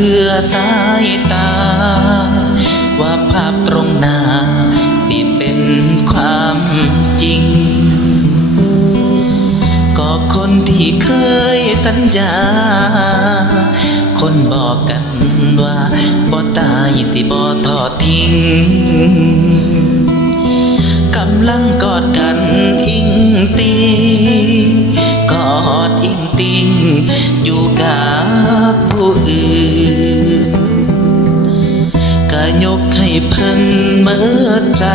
ื้อสายตา ว่าภาพตรงหน้า สิเป็นความจริง ก็คนที่เคยสัญญา คนบอกกันว่าบ่ตายสิบ่ทอดทิ้งกำลังกอดกันอิงติงกอดอิงติงอยู่กับผู้ อื่นก็ยกให้เพิ่นเมื่อใจ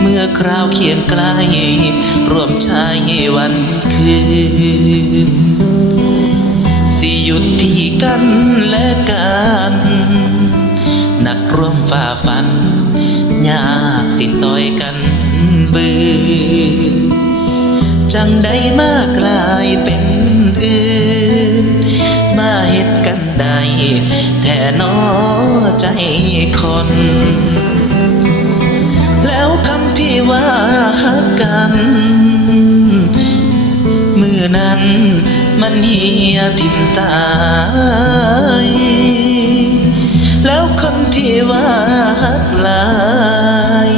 เมื่อคราวเคียงใกล้ร่วมชายวันคืน สิหยุดที่กันและกันนักร่วมฝ่าฟัน ยากสิต่อยกันบืนจังได้มา นอใจคน แล้วคำที่ว่าฮักกัน มือนั้นมันเหียทิมสาย แล้วคนที่ว่าฮักลาย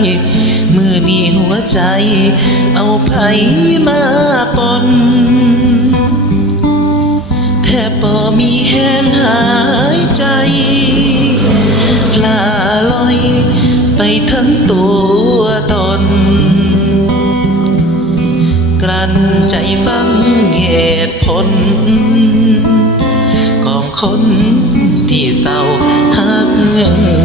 มือนี้หัวใจเอาไผมาปน บบ่มีแห้งหายใจลาลอยไปทั้งตัวตน กลั้นใจฟังเหตุผล ของคนที่เศร้าหักเงิน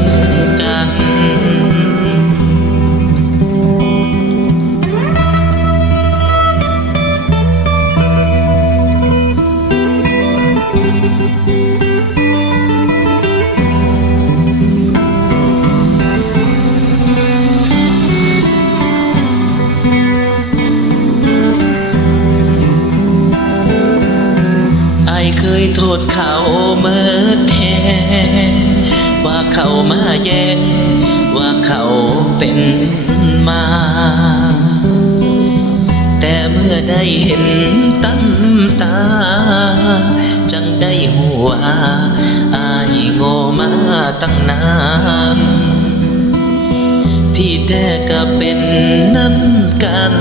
โทษเขาเมื่อแท้ว่าเขามาแย่งว่าเขาเป็นมา แต่เมื่อได้เห็นตั้งตา จังได้หัวอายโง่มาตั้งนานที่แท้ก็เป็นน้ำกัน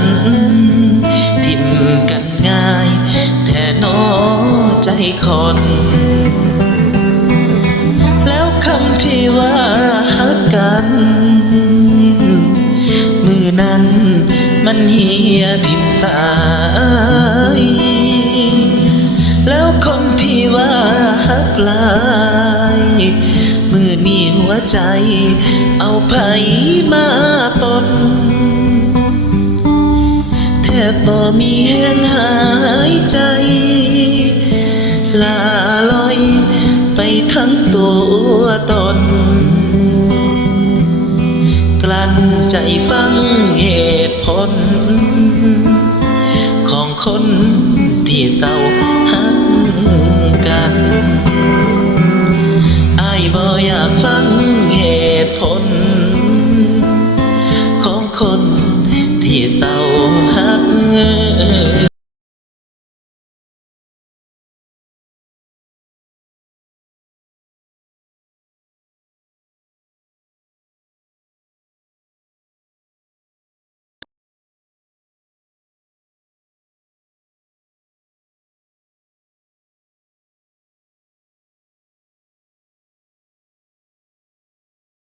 ใจคน แล้วคำที่ว่าฮักกัน มือนั้นมันเหียทิมสาย แล้วคนที่ว่าฮักลาย มือนี้หัวใจเอาไผมาปนแทบบ่มีแห้งหายใจ ทั้งตัวตน กลั้นใจฟังเหตุผล ของคนที่เศร้าหักกันอายบ่อยากฟัง